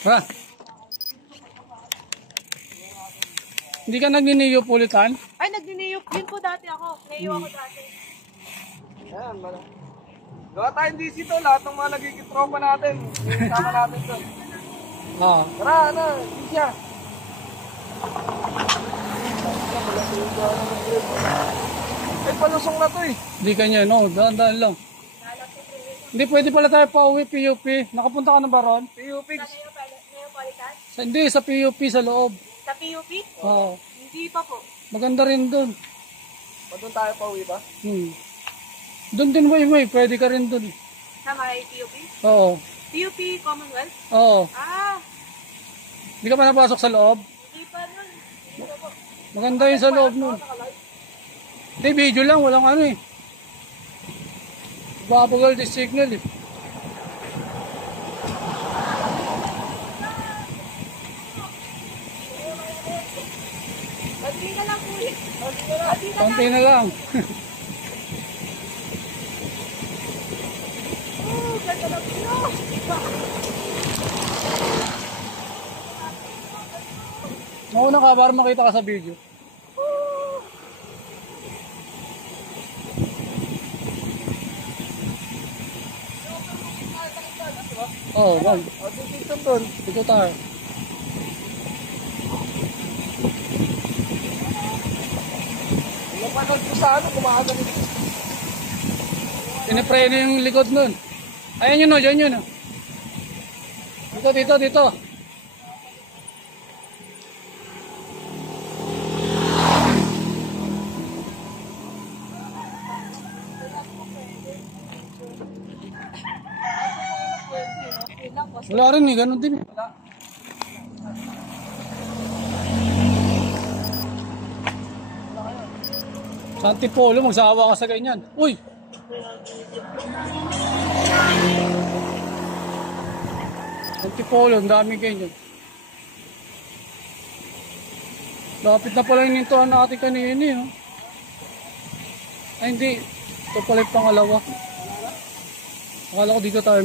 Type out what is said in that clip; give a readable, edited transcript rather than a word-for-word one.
Ha? Hindi ka nagni-Neapolitan? Ay, nagni-neo din po dati ako. Neo ako dati. Ayan, mala. Gawa tayong DC to, lahat ng mga nagkikitropa natin. Sama natin to. Oo. Tara, ano, DC siya. Ay, palusong na to eh. Hindi kanya, no? Daan-daan lang. Hindi, pwede pala tayo pauwi, PUP. Nakapunta ka na ba ron? PUP. Neapolitan? Hindi, sa PUP sa loob. Sa PUP? Oo. Hindi pa po. Maganda rin dun. O doon tayo pauwi ba? Doon din, way. Pwede ka rin dun. Sa may PUP? Oo. PUP Commonwealth? Oo. Ah, Hindi ka pa napasok sa loob? hindi pa nun. Hindi pa po. Maganda yun sa loob nun. Hindi, video lang. Walang ano eh. Babagal di signal eh. Konti na lang po eh. Konti na lang. Oh, ganda na po. Mauna ka para makita ka sa video. Oo, wag. O, dito doon. Dito tayo. Napanood ko sa ano, kumakagamit. Pinipreno yung likod nun. Ayan yun o, dyan yun o. Dito. Wala rin eh, ganun din eh. Sa Antipolo, magsawa ka sa ganyan. Uy! Antipolo, ang daming ganyan. Lapit na pala yung nintuhan natin kanina eh. Ay hindi, ito pala yung pangalawa. Akala ko dito tayo